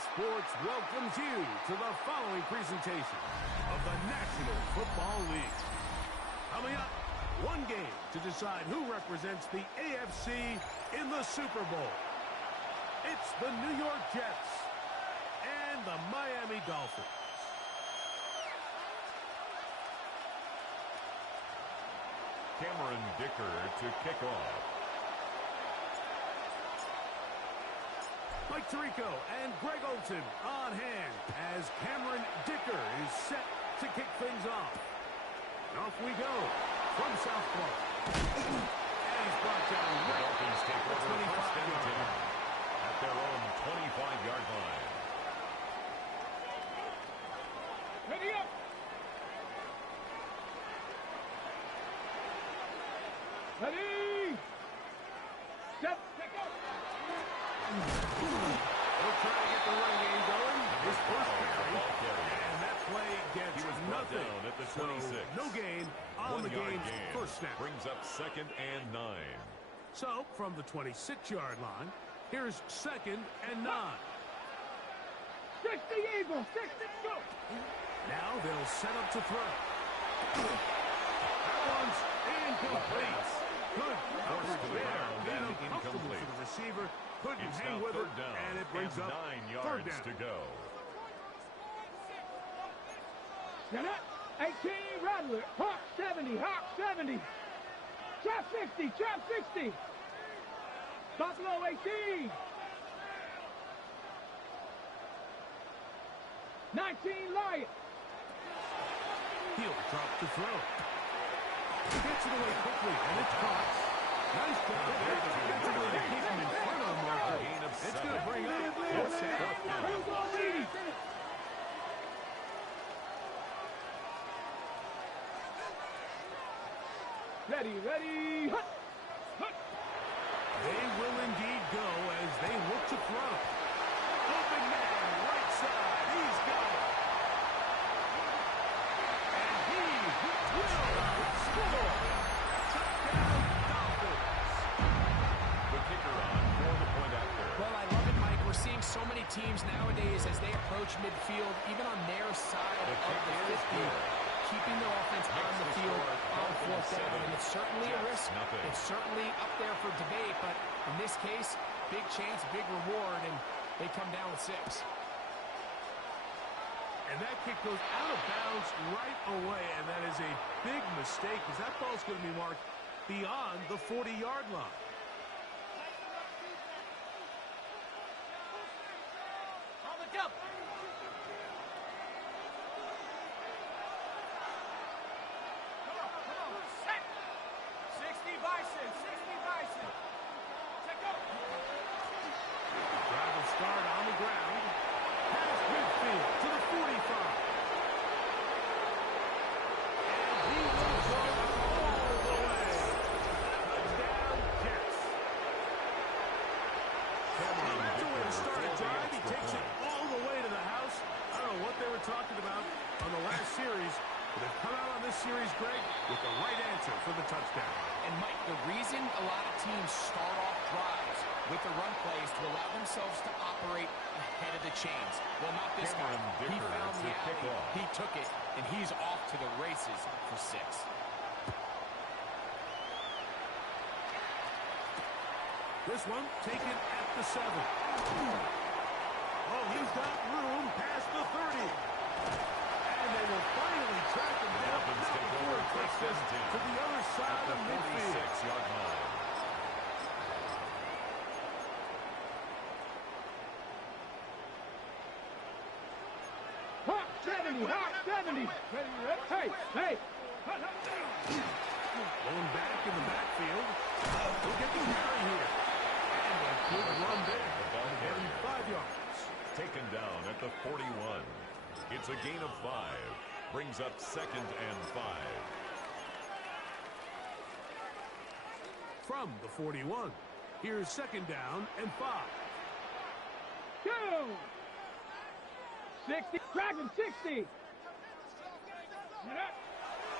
Sports welcomes you to the following presentation of the National Football League. Coming up, one game to decide who represents the AFC in the Super Bowl. It's the New York Jets and the Miami Dolphins. Cameron Dicker to kick off. Mike Tirico and Greg Olsen on hand as Cameron Dicker is set to kick things off. And off we go from South Florida. And he's brought down The right Dolphins take at the over 25-yard line. at their own 25-yard line. Ready up! Ready! Step, kick up! They'll try to get the run game going. His first Ball carry. carrier. And that play gets He was brought nothing. down at the So, 26. no gain on the 1-yard game's gain. first snap. Brings up 2nd and 9. So, from the 26-yard line, here's 2nd and 9. 60 Eagles! 60, go! Now they'll set up to throw. That one's incomplete. Good coverage to the there. ground Being and uncomfortable incomplete. for the receiver. Couldn't It's hang now with it, 3rd down and it brings and up 9 third yards down. to go. Get it! 18, Rattler! Hawk 70, Hawk 70! Chop 60, Chop 60! Buffalo 18! 19, Lion! He'll drop to throw. He gets it away quickly, and it's caught. Nice job there defensively to keep him in front of the marker. Gain of It's 7. going to bring up 4th down. Who's on lead? Ready, ready, hut! Hut! They will indeed go as they look to throw. Open man, right side. He's got it. And he will score. Touchdown, Dolphins. The kicker on for the point after. Well, I love it, Mike. We're seeing so many teams nowadays as they approach midfield, even on their side The of kick the is 50, good. keeping their offense on Makes the the field score on 4th down. 7. And it's certainly a Jets, risk. nothing. It's certainly up there for debate, but in this case, big chance, big reward, and they come down with 6. And that kick goes out of bounds right away, and that is a big mistake because that ball's going to be marked beyond the 40-yard line. On the jump! Come on, set! 60 Bison, 60 Bison! Check up! Drive will start on the ground. Past midfield to the 45. And he will go all the way. Touchdown, Jets. Cameron That's a way to Dicker start a for the drive. He extra takes it point. all the way to the house. I don't know what they were talking about on the last series, but they've come out on this series, Greg, with the right answer for the touchdown. And, Mike, the reason a lot of teams start off drives with the run plays to allow themselves to operate ahead of the chains. Well, not this Cameron time. He Dicker found to the kick alley, off. he took it, and he's off to the races for 6. This one taken at the 7. Oh, he's got room past the 30. And they will finally track him down. Dolphins Not take before over it takes first this and 10 to the other side at of the the midfield. 46-yard line. Hawk 70, Hawk 70! Ready, ready? Hey, hey! Hut, hut. Going back in the backfield. He'll get the carry here. And a good run there. The ball Getting carrier. 5 yards. Taken down at the 41. It's a gain of 5. Brings up 2nd and 5. From the 41. Here's 2nd down and 5. Go! 60, crack him, 60! Get up!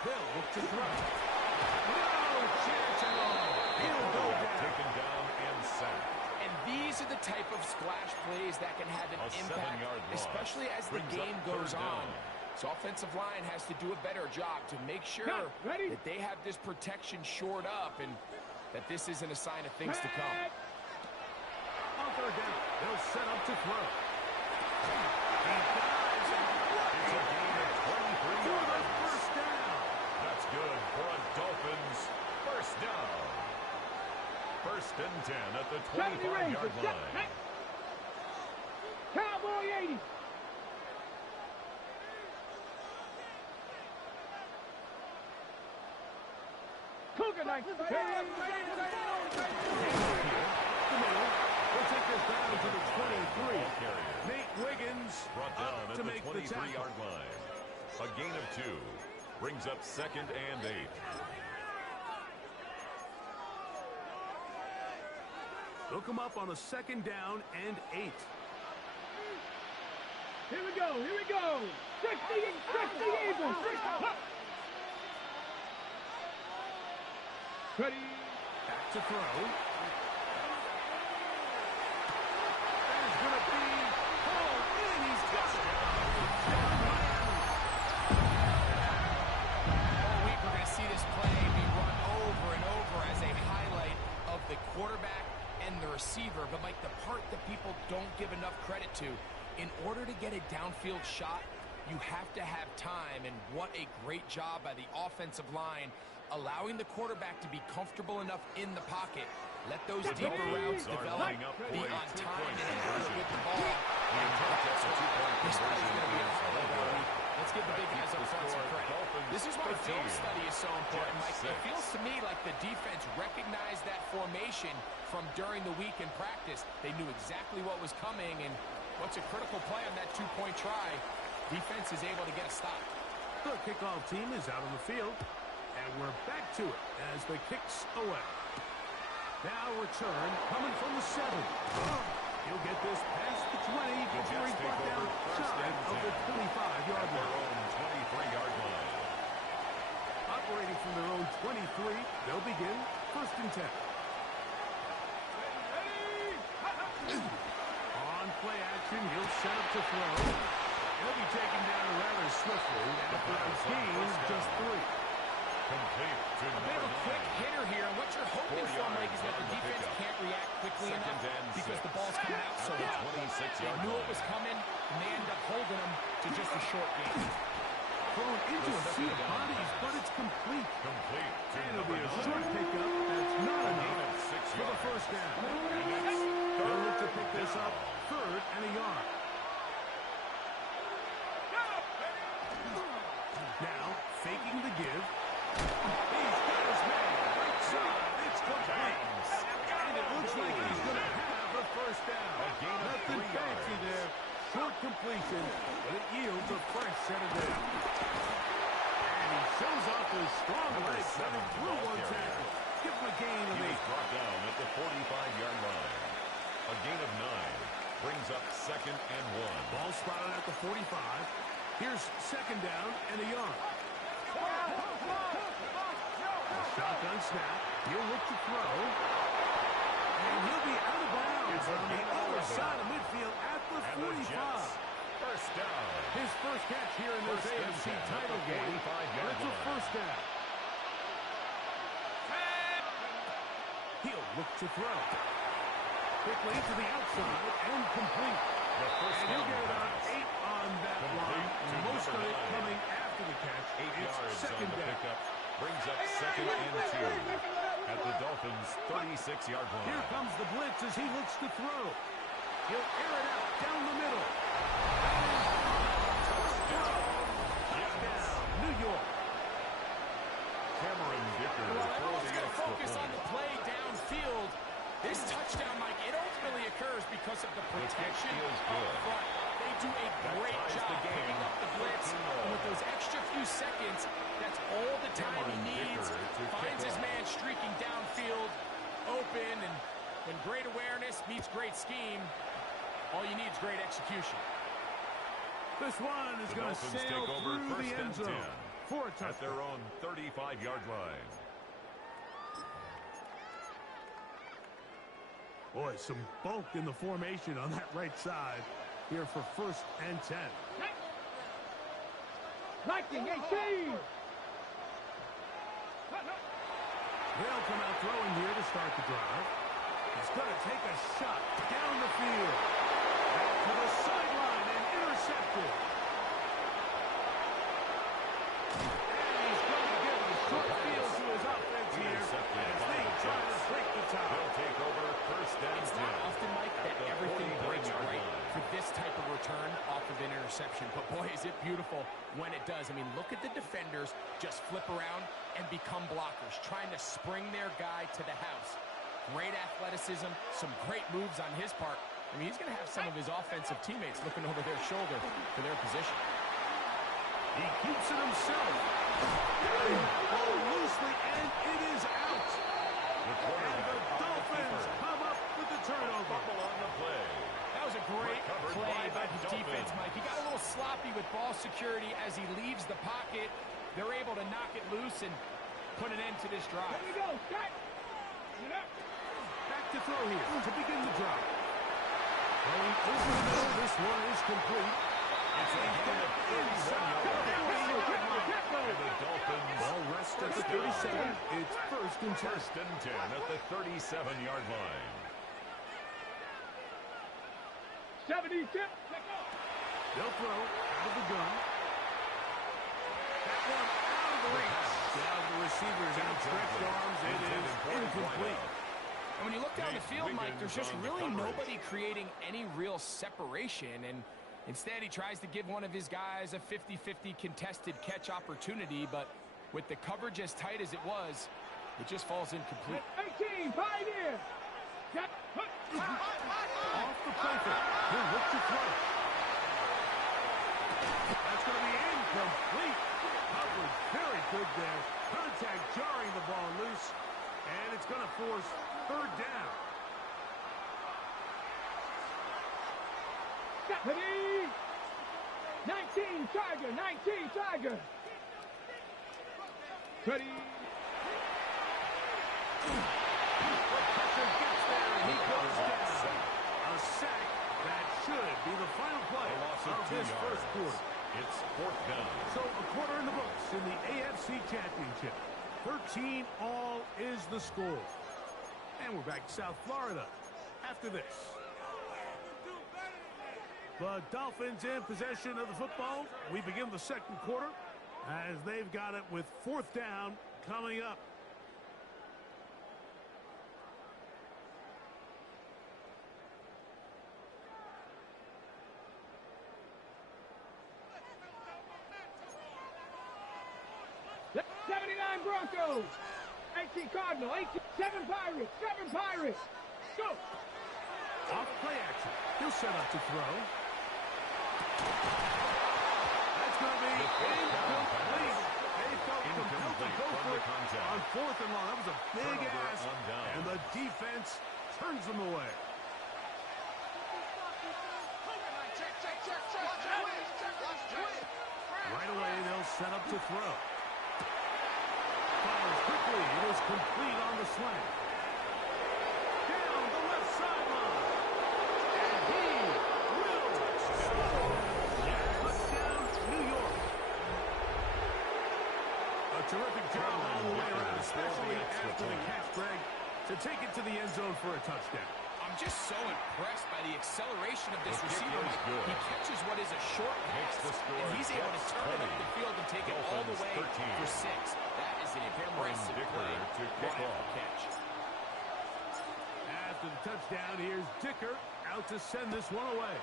They'll look to throw. No chance at all. He'll go down. Taken down and sacked. And these are the type of splash plays that can have an A impact, 7-yard loss. especially as the Brings up game third goes down. on. So offensive line has to do a better job to make sure Ready? that they have this protection shored up and that this isn't a sign of things to come. On third down, they'll set up to throw. He dives and It's a gain of 23 for the yards. first down. That's good for a Dolphins first down. First and 10 at the 70 Rangers. 25-yard Check, line. check. Cowboy 80. Cougar 90. The middle. We'll take this down to the 23. Carrier. Nate Wiggins Brought down up at to the make the tackle. 23-yard line. A gain of 2. Brings up second and 8. Look him up on a second down and 8. Here we go. Here we go. 60 Eagles. 60. Ready. Back to throw. There's going to be Paul in. He's got it. All week we're going to see this play be run over and over as a highlight of the quarterback and the receiver. But, Mike, the part that people don't give enough credit to, in order to get a downfield shot, you have to have time. And what a great job by the offensive line, allowing the quarterback to be comfortable enough in the pocket. Let those deeper routes Are develop, lining up be for a on time two-point and in order conversion. with the ball. The attempt at a two-point This play is conversion going to be a is highlight no all good. week. Let's give the That big guys keeps up the front some score. credit. Dolphins This is why 13. film study is so important, Jets Mike. It 6. feels to me like the defense recognized that formation from during the week in practice. They knew exactly what was coming, and what's a critical play on that two-point try, defense is able to get a stop. The kickoff team is out on the field, and we're back to it as the kick's away. Now return coming from the 7. He'll get this past the 20 before he's Jets brought take down over first shy and of the 10 25-yard At their line. own 23-yard line. Operating from their own 23, they'll begin first and 10. On play action, he'll set up to throw. He'll be taken down rather swiftly after a gain of just 3. Complete to A bit of a quick hitter here, and what you're hoping 4 for, Mike, is that yards the on the defense pickup. can't react quickly Second enough and because 6. the ball's coming out so At the hot. 26-yard They knew it line. was coming, and they end up holding them to just a short gain. Thrown into a second sea of down bodies, pass. but it's complete. Complete to And it'll be a number short 9. pickup. That's not A gain enough of 6 for the yards. first down. They'll look to pick this up third and a yard. Now, faking the give. He's got his man. Right side. It's complete. And it looks like he's going to have the first down. A gain of Nothing 3 fancy yards. there. Short completion, but it yields a fresh set of down. And he shows off his strong Number legs 7 running through ball one carrier. tackle. Give him a gain of He was 8. brought down at the 45-yard line. A gain of 9 brings up second and 1. Ball spotted at the 45. Here's second down and a yard. A shotgun snap. He'll look to throw. And he'll be out of bounds It's a on the gain of other 11. side of midfield at the And the 45. Jets first down. His first catch here in this First and AFC 10 at title the game. 45-yard It's a line. first down. He'll look to throw. Quickly to the outside and complete. The first And he'll down get about pass. 8 on that Complete line. to Most of number it 9. coming after the catch. 8 It's yards on second the down. pickup. Brings up second and 2 at the Dolphins' 36-yard Here line. comes the blitz as he looks to throw. He'll air it out down the middle. Touchdown, New York. Cameron Dicker Well, for everyone's the going to extra focus on point. the play downfield. This touchdown, Mike, it ultimately occurs because of the protection feels up good. front. They do a That great ties job the game. picking up the blitz. 13-0. And with those extra few seconds, that's all the time he Cameron needs. Dicker to Finds kick his off. man streaking downfield, open, and when great awareness meets great scheme, all you need is great execution. This one is The going to Dolphins sail take over through the first end and zone 10 for a at their touchdown. own 35-yard line. Boy, some bulk in the formation on that right side here for 1st and 10. Liking 18. They'll come out throwing here to start the drive. He's going to take a shot down the field. Back to the sideline and intercepted. And he's going to give a short field to his offense here as they try to break the tie. He'll take over 1st and 10. It's not often, Mike, that everything breaks right for this type of return off of an interception. But, boy, is it beautiful when it does. I mean, look at the defenders just flip around and become blockers, trying to spring their guy to the house. Great athleticism, some great moves on his part. I mean, he's going to have some of his offensive teammates looking over their shoulder for their position. He keeps it himself. Ball loosely, and it is out. And the Dolphins come up with the turnover. Fumble on the play. That was a great play by the Dolphins. defense, Mike. He got a little sloppy with ball security as he leaves the pocket. They're able to knock it loose and put an end to this drive. Here we go. Set. Back to throw here to begin the drive. Going over the middle, this one is complete. It's a gain of 31 yards. And the Dolphins Ball rests at the 37. It's 1st and 10. 1st and 10 at the 37-yard line. 70 tip. They'll throw out of the gun. That one out of the reach. Down the receiver's outstretched arms. It is incomplete. And when you look down the field, Mike, there's just really nobody creating any real separation. And instead, he tries to give one of his guys a 50-50 contested catch opportunity. But with the coverage as tight as it was, it just falls incomplete. 18. Pioneer. Off the play fake. He'll look to throw. That's going to be incomplete. Coverage very good there. Contact jarring the ball loose. And it's going to force 3rd down. Stephanie. 19 Tiger. 19 Tiger. Ready. Pressure gets there, and he goes down. A sack that should be the final play of this 1st quarter. It's 4th down. So a quarter in the books in the AFC Championship. 13-all is the score. And we're back to South Florida after this. The Dolphins in possession of the football. We begin the 2nd quarter as they've got it with 4th down coming up. Broncos. 18 Cardinal. 18. 7 Pirates. 7 Pirates. Go. Off play action. He'll set up to throw. That's going to be incomplete. They felt compelled to go for it on 4th and long. That was a big ask. And the defense turns them away. Right away, they'll set up to throw. Fires quickly. It is complete on the slant. Down the left sideline. And he will score. Touchdown, New York. A terrific job all the way around, especially after the catch, Greg, to take it to the end zone for a touchdown. I'm just so impressed by the acceleration of this receiver. He catches what is a short pass, and he's able to turn it up the field and take it all the way for 6. That is an impressive play to kick off catch. After the touchdown, here's Dicker out to send this one away.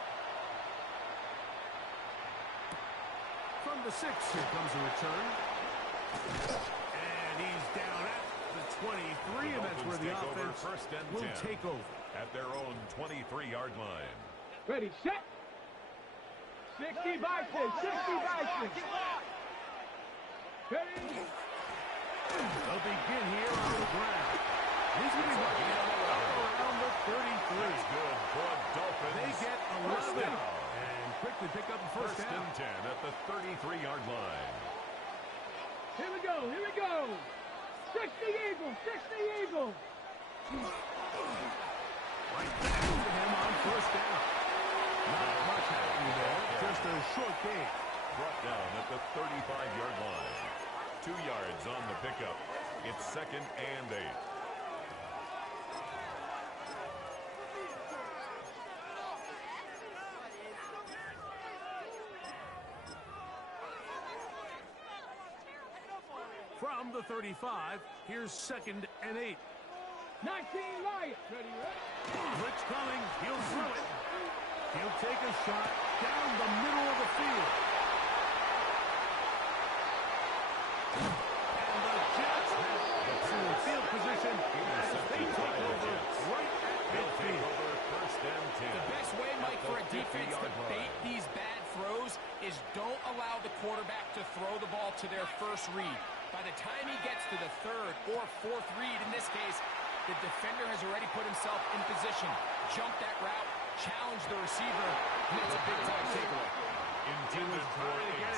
From the 6, here comes a return. And he's down at the 23, and that's where the offense will take over. At their own 23-yard line. Ready, set. 60 Bison, 60 Bison. Ready. They'll begin here on the ground. He's going to be working around the 33. That's good for Dolphins. They get 11 and quickly pick up the first down. 1st and 10 at the 33-yard line. Here we go, here we go. 60 Eagles, 60 Eagles. Right back to him on first down. Not much happening there, just a short gain. Brought down at the 35-yard line. 2 yards on the pickup. It's 2nd and 8. From the 35, here's 2nd and 8. 19 Lions. Ready, Blitz coming. He'll throw it. He'll take a shot down the middle of the field. And the Jets have excellent field position as they take over right at midfield. First and 10. The best way, Mike, for a defense to bait these bad throws is don't allow the quarterback to throw the ball to their first read. By the time he gets to the 3rd or 4th read, in this case, the defender has already put himself in position. Jump that route, challenge the receiver, and it's a big-time takeaway. Intended for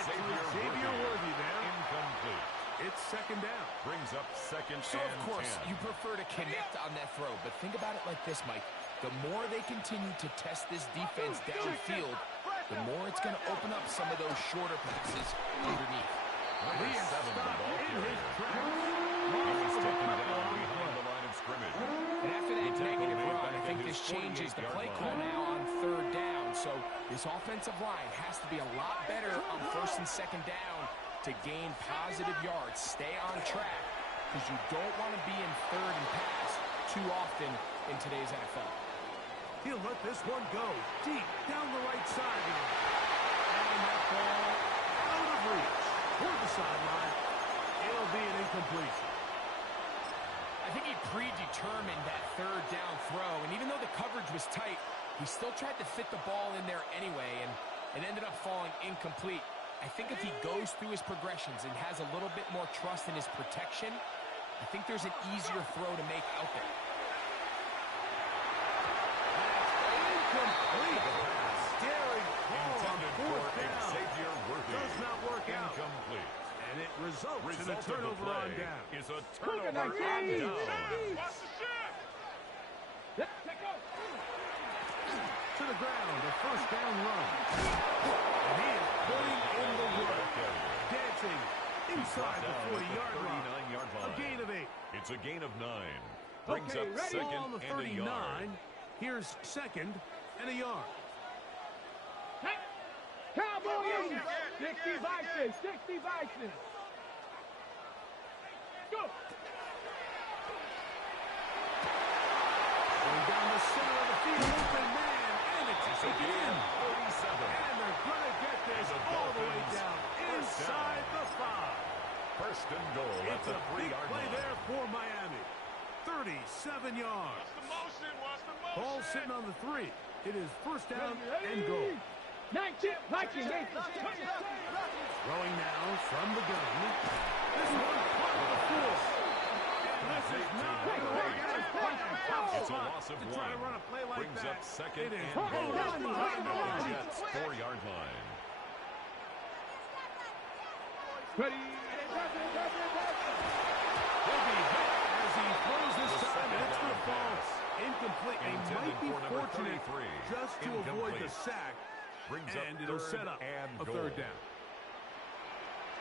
Xavier Worthy there. Incomplete. It's 2nd down. Brings up 2nd So, and of course, 10. you prefer to connect on that throw, but think about it like this, Mike. The more they continue to test this defense downfield, the more it's going to open up some of those shorter passes underneath. Number 7, the ball In his carrier. tracks. He was taken down behind the line of scrimmage. And after that negative run, I think this changes the play call now on 3rd down. So this offensive line has to be a lot better on 1st and 2nd down to gain positive yards. Stay on track because you don't want to be in 3rd and pass too often in today's NFL. He'll let this one go deep down the right sideline. And that ball out of reach toward the sideline. It'll be an incompletion. I think he predetermined that 3rd down throw, and even though the coverage was tight, he still tried to fit the ball in there anyway, and it ended up falling incomplete. I think if he goes through his progressions and has a little bit more trust in his protection, I think there's an easier throw to make out there. Incomplete. Daring call on Intended for 4th down. Xavier Worthy. Does not work out. Incomplete. And it results in a Result of the turnover on play down. is a turnover on down. To the ground, a 1st down run. And he is putting in the work. Dancing inside the 40-yard line. 39-yard A line. gain of 8. It's a gain of 9. Brings Okay, up ready? 2nd On the and a yard. 39. Here's 2nd and a yard. Cowboys. 60 Vikings. 60 Vikings. Go. Going down the center of the field, open man, and it's taken in. 47. And they're going to get this And the all the way Dolphins down first inside down. the 5. First and goal at It's the a big 3-yard play line. there for Miami. 37 yards. Ball sitting on the 3. It is 1st down and goal. 19 Vikings. Throwing now from the gun. This one caught the 4. And this is not going to work out. It's a loss of to try to 1. run a play like Brings that. up 2nd It is and goal. behind the The line. Jets 4-yard line. Ready. He'll be hit as he throws this The time, and it's second going to down fall pass. incomplete. They Intended might be for number fortunate 33. just to avoid the Incomplete. sack, Brings and up it'll 3rd set up and a goal. 3rd down.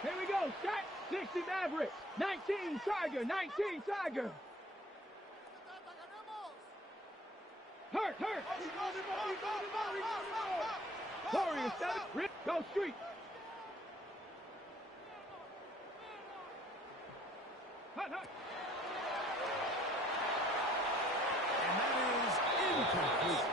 Here we go. Set. 60 Maverick. 19 Tiger. 19 Tiger. Hurt. Warriors 7. Rip. Go street. Hut. And that is incomplete.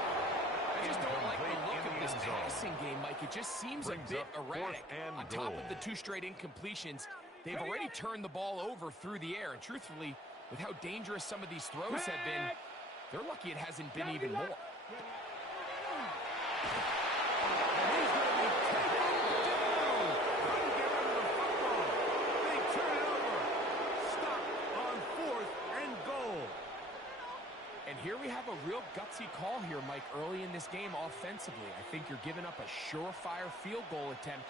I just don't like the look of this Incomplete in the end zone. passing game, Mike. It just seems Brings a bit up 4th erratic. and On top goal. of the 2 straight incompletions, they've already turned the ball over through the air. And truthfully, with how dangerous some of these throws have been, they're lucky it hasn't been even more. And he's going to be taken down. Couldn't get rid of the football. They turn it over. Stop on 4th and goal. And here we have a real gutsy call here, Mike, early in this game offensively. I think you're giving up a surefire field goal attempt,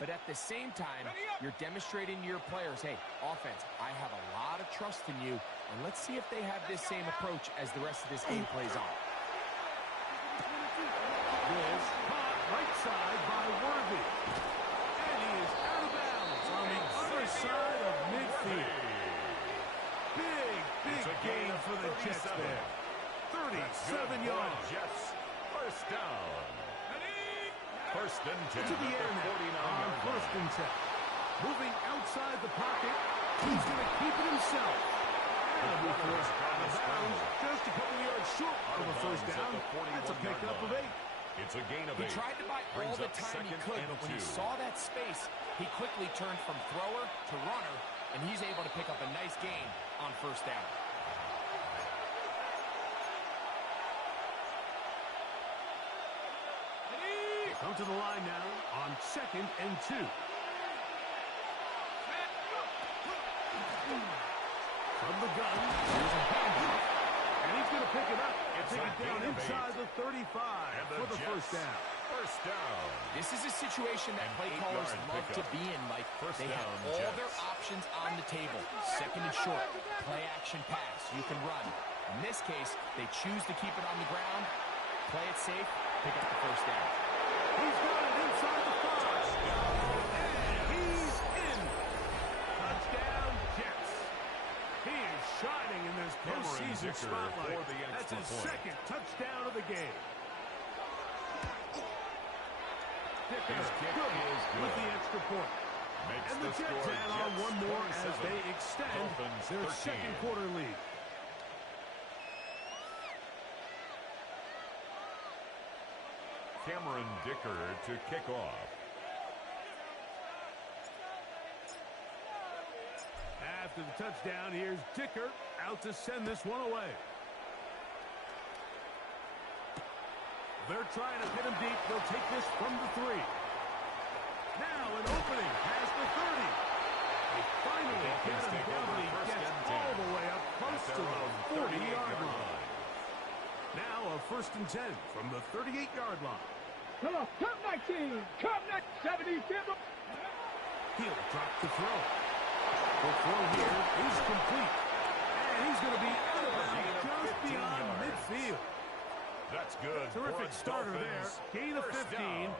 but at the same time, you're demonstrating to your players, hey, offense, I have a lot of trust in you, and let's see if they have this same approach as the rest of this game plays on. This caught right side by Worthy. And he is out of bounds on the other side of midfield. Big gain for the Jets there. 37 yards. Jets, first down. First and 10 To the air now on first and 10. Moving outside the pocket. He's going to keep it himself. And he forced out of bounds just a couple yards short of a first down. That's a pickup of 8. It's a gain of 8. He tried to buy all the time he could, but when he saw that space, he quickly turned from thrower to runner, and he's able to pick up a nice gain on first down. Come to the line now on 2nd and 2. From the gun, here's a handoff, and he's going to pick it up and take it down inside the 35 for the first down. First down. This is a situation that play callers love to be in, Mike. They have all their options on the table. Second and short, play action pass. You can run. In this case, they choose to keep it on the ground, play it safe, pick up the first down. He's got it inside the 5. And he's in. Touchdown, Jets. He is shining in this postseason spotlight. That's his second touchdown of the game. Dicker good with the extra point. And the Jets add on one more as they extend their second quarter lead. Cameron Dicker to kick off. After the touchdown, here's Dicker out to send this one away. They're trying to hit him deep. They'll take this from the 3. Now an opening past the 30. They finally get him down, but he gets all the way up close to the 40-yard line. Now a first and 10 from the 38-yard line. Come on, come 19, come 70, He'll drop the throw. The throw here is complete. And he's going to be out of bounds just beyond midfield. That's good. Terrific starter there. Gain of 15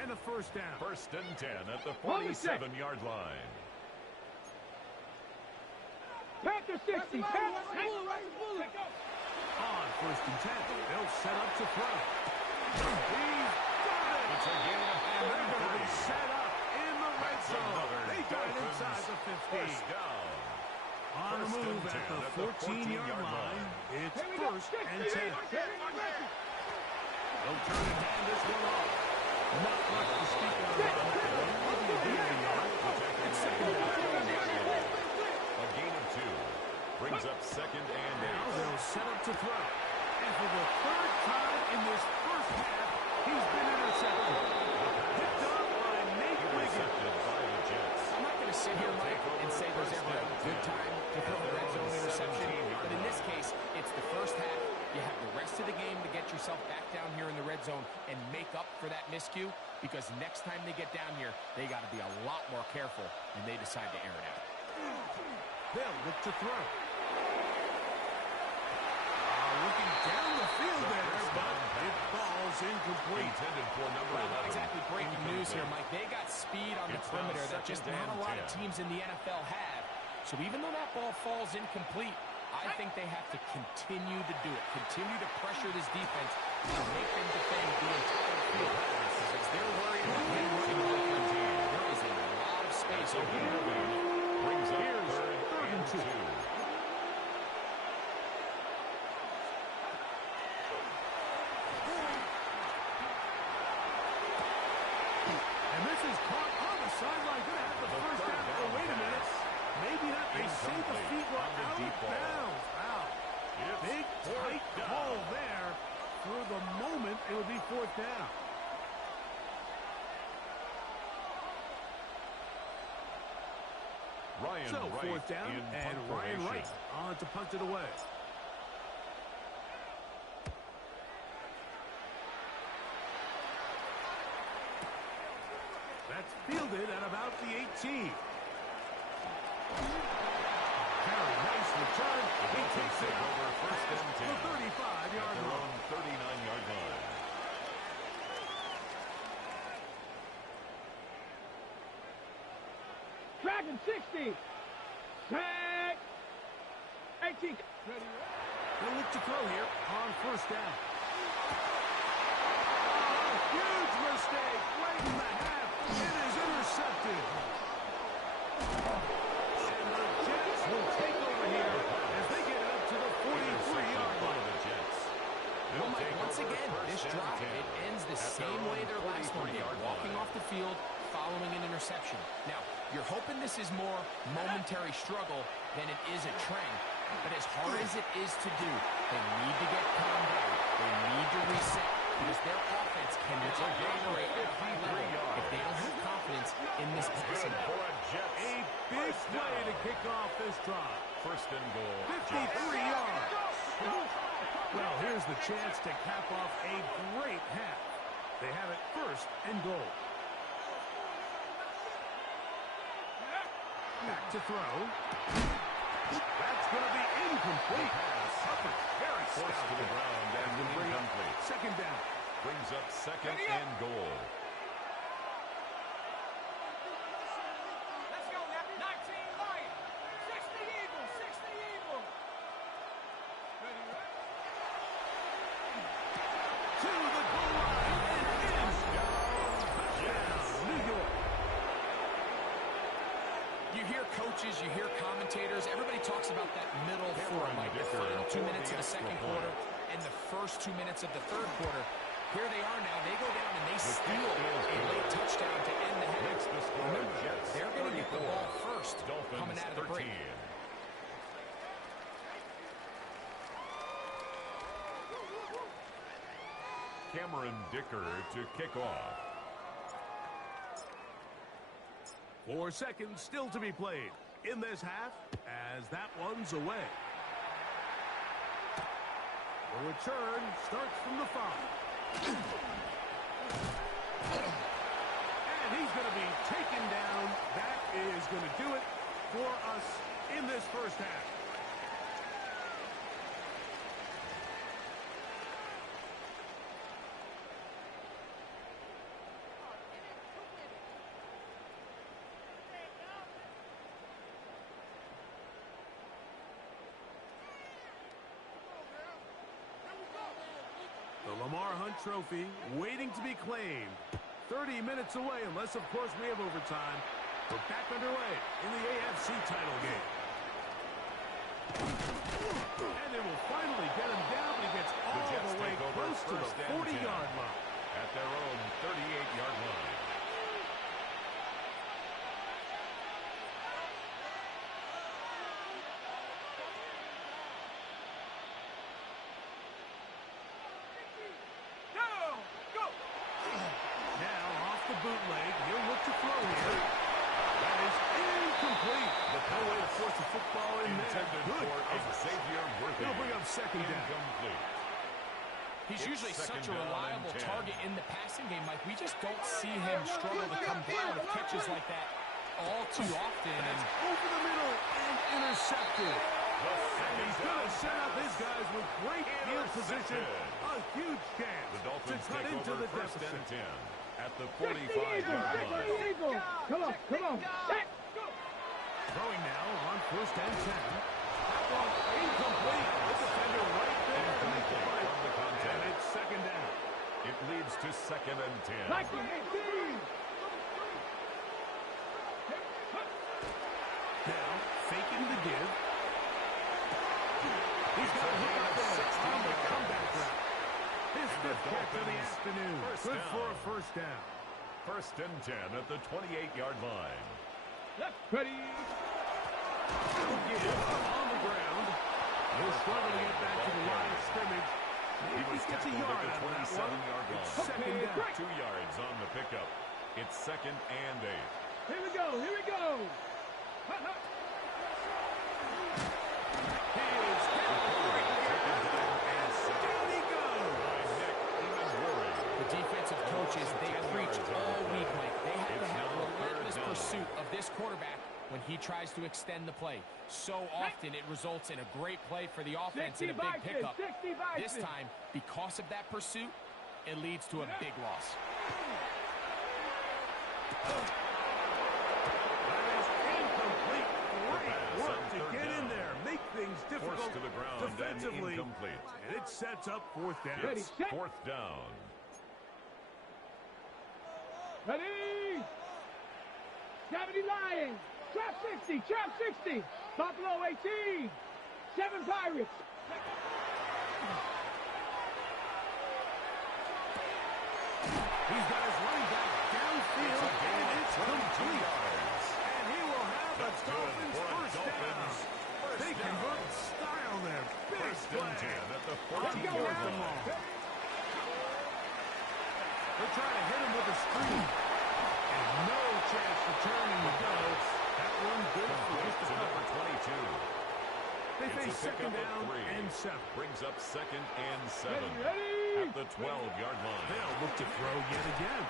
and a first down. First and 10 at the 47-yard line. Panther 60, Panther. On first and 10, they'll set up to throw. He's got it. It's a gain of And they're going to be set up in the red zone. They got it inside the 15. First down. On the move at the 14-yard line, it's first and 10. They'll turn and hand this one off. Not much to speak of. A gain of 2. Brings up second and 8. Now they'll set up to throw. And for the third time in this first half, he's been intercepted. Picked up by Nate Wiggins. By the Jets. I'm not going to sit here, Mike, and say there's ever a good time to throw a red zone interception, but in this case, it's the first half. You have the rest of the game to get yourself back down here in the red zone and make up for that miscue, because next time they get down here, they got to be a lot more careful, and they decide to air it out. They'll look to throw. Looking down the field there, but it falls incomplete. Intended for number 11. Not exactly breaking news here, Mike. They got speed on the perimeter that just not a lot of teams in the NFL have. So even though that ball falls incomplete, I think they have to continue to do it. Continue to pressure this defense and make them defend the entire field. Because they're worried about him running off their team. There is a lot of space over here. Brings up Here's third and 2. And this is caught on the sideline. Going to have the first down. Oh, wait a minute. Maybe not. They say the feet were out of bounds. Wow. Big, tight call there. For the moment, it would be fourth down. Ryan So Wright fourth down, in and punt Ryan formation. Wright on to punt it away. That's fielded at about the 18. Very nice return. He takes it over first and 10. the 35-yard Their line. own 39-yard line. seconds, 60. Set. 18. Ready. They'll look to throw here on first down. Oh, huge mistake late in the half. It is intercepted. And the Jets will take over here as they get up to the 43-yard line. Well, Mike, once again, this drive, it ends the same way their last one did, walking off the field following an interception. Now, you're hoping this is more momentary struggle than it is a trend. But as hard as it is to do, they need to get calmed down. They need to reset because their offense cannot operate at a high level if they don't have confidence in this passing game. A big play to kick off this drive. First and goal. 53 yards. Well, here's the chance to cap off a great half. They have it first and goal. Back to throw. That's going to be incomplete. Very Forced to the ground and incomplete. Second down. Brings up second and goal. Let's go now. 19 Lions. 60 Eagles. 60 Eagles. Ready, right? To the goal line. It is down. New York. You hear coaches, you hear commentators, everybody talks about that middle four, like the final 2 minutes of the second quarter and the first 2 minutes of the third quarter. Here they are now. They go down and they steal a late touchdown to end the half. Remember, they're going to get the ball first coming out of the break. Cameron Dicker to kick off. 4 seconds still to be played in this half as that one's away. The return starts from the 5. And he's going to be taken down. That is going to do it for us in this first half. The Lamar Hunt Trophy waiting to be claimed. 30 minutes away, unless, of course, we have overtime. We're back underway in the AFC title game. And they will finally get him down, but he gets all the way close to the 40-yard line. At their own 38-yard line. Bootleg, he'll look to throw here. That is incomplete. But no way to force the football in there. Good coverage. Xavier Worthy. They'll bring up second down. Incomplete. He's usually such a reliable target in the passing game, Mike. We just don't see him struggle to come down with catches like that all too often. That's over the middle and intercepted. And he's going to set up his guys with great field position. A huge chance to cut into the deficit. At the 45-yard line. Come on, come on. Set. Throwing now on first and 10. That one incomplete. The defender right there to make the play. And it's second down. It leads to second and 10. Now, faking the give. He's got a hook up there on the comeback route. His fifth catch of the afternoon. Good for a first down. First and 10 at the 28-yard line. Left, ready. Give on the ground. He'll struggle to get back to the line of scrimmage. Maybe he gets a yard out of that one. 27-yard line. Second down. 2 yards on the pickup. It's second and 8. Here we go, here we go. He is hit. The defensive coaches, they preach all week, Mike. They have to have relentless pursuit of this quarterback when he tries to extend the play. So often it results in a great play for the offense and a big pickup. This time, because of that pursuit, it leads to a big loss. That is defensively. incomplete. And it sets up fourth down. Ready, set. Fourth down. Ready. 70 Lions. Trap 60. Trap 60. Buffalo 18. 7 Pirates. He's got his running back downfield, and it's complete. And he will have a Dolphins first down. They convert in style there. Big First play. and 10 at the Let's go 40-yard at them line. all. They're trying to hit him with a screen. And no chance to turn and go. That one good for just a To couple. number 22. They It's face a second pickup of down 3. and 7. Brings up second and 7 Ready. at the 12-yard line. They'll look to throw yet again.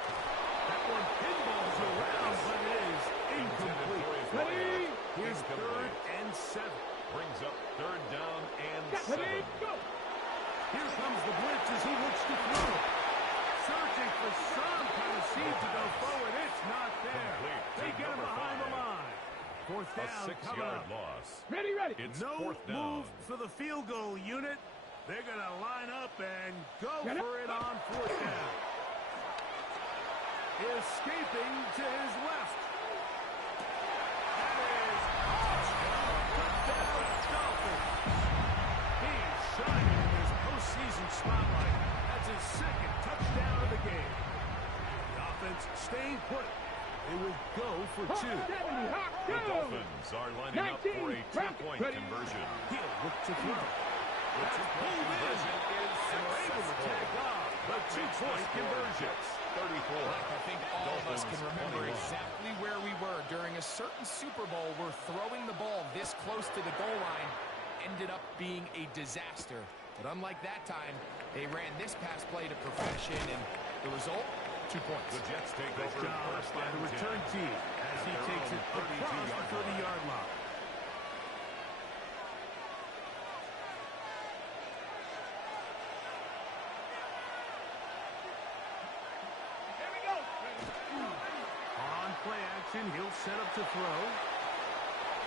That one pinballs around, but it is incomplete. Ready. Here's third Incomplete. and 7. Brings up third down and Ready. 7. Go. Here comes the blitz as he looks to throw. Searching for some kind of seed to go forward. It's not there. Complete to They get him number behind the 5. line. Fourth A down coming 6-yard up. loss. Ready, ready. It's No fourth down. move for the field goal unit. They're going to line up and go Get it. for it on fourth down. Escaping to his left. That is touchdown Dolphins. He's shining in this postseason spotlight. That's his second touchdown of the game. The offense staying put. They will go for 2. 70 Hawk. The Go. Dolphins are lining up for a 19, two-point ready. conversion. He'll look to throw. The two-point conversion is Able to successful. take off. The two-point conversion. 34. I think all of us can Dolphins remember 21. exactly where we were during a certain Super Bowl where throwing the ball this close to the goal line ended up being a disaster. But unlike that time, they ran this pass play to perfection, and the result, 2 points. The Jets take Nice over job first by and the 10. return team as he Their takes own it across the 32-yard 30-yard line. Here we go. On play action, he'll set up to throw.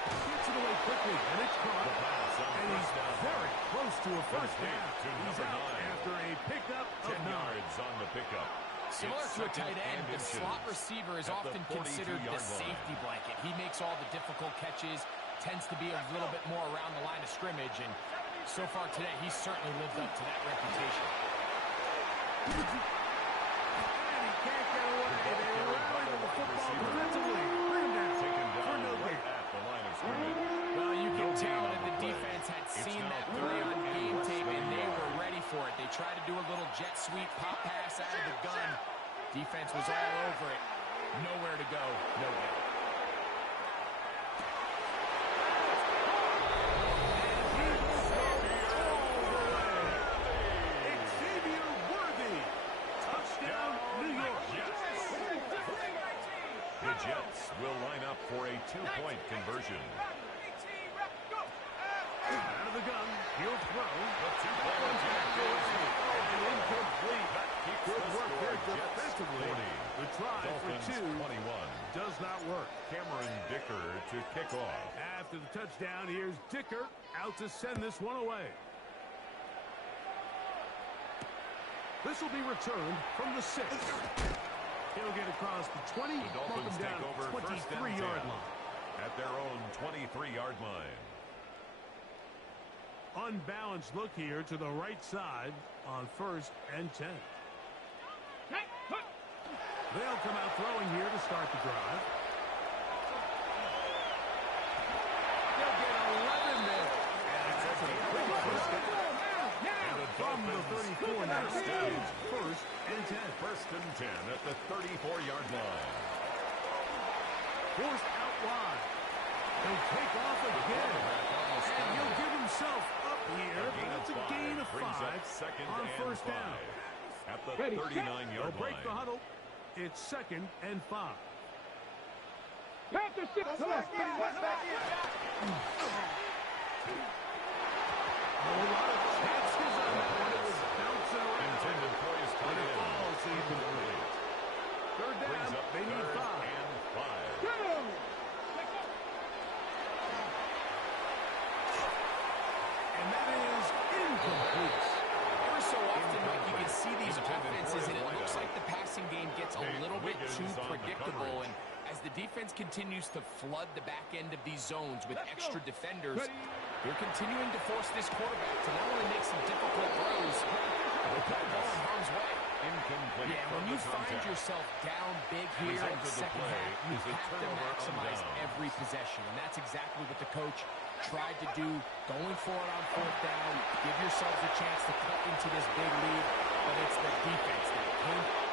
Gets it away quickly, and it's caught. The pass on And he's first down. very close to a first Complete down. to He's number out 9. after a pickup of 10 9. yards on the pickup. Similar It's to a second tight end, and the inches slot receiver is at the often considered the 42-yard line. safety blanket. He makes all the difficult catches, tends to be a little bit more around the line of scrimmage, and so far today, he's certainly lived up to that reputation. And he can't get away. They rally to the football defensively. Bring him down. Taken for down no right gain. at the line of scrimmage. Well, you can No tell gain that on the the play. defense had It's seen now that third play on and game less tape, than and a they yard. were ready for it. They tried to do a little jet sweep pop pass out of the gun. Defense was all over it. Nowhere to go. No gain. Xavier Worthy. Touchdown, New York. The Jets will line up for a two-point conversion. Out of the gun. He'll throw. The two-point attack is And incomplete. That keeps Good the work score. there Jets defensively. 40. The try Dolphins for 2 21. does not work. Cameron Dicker to kick off. After the touchdown, here's Dicker out to send this one away. This will be returned from the 6. He'll get across the 20, The bump Dolphins him down take over to first and 23-yard 10 line. at their own 23-yard line. Unbalanced look here to the right side on first and 10. They'll come out throwing here to start the drive. They'll get 11 there. And that's a quick first down. And the From the Dolphins 34 now, stay. it's first and 10. First and 10 at the 34-yard line. Forced out wide. He'll take off again. And he'll give himself up here. That's a gain of Brings 5 up second on and first 5 down. at the Ready, 39-yard They'll break the line. huddle. It's second and 5. Panthers 6. A lot of chances on that one. It was bouncing around. Intended for his But tight it end. falls incomplete. Third Brings down. up They need third 5. and 5. And that is the defense continues to flood the back end of these zones with extra defenders, they're continuing to force this quarterback to not only make some difficult throws, but put the ball in harm's way. Incomplete. Yeah, when you find yourself down big here in the second half, you have to maximize every possession. And that's exactly what the coach tried to do, going for it on fourth down. Give yourselves a chance to cut into this big lead, but it's the defense that came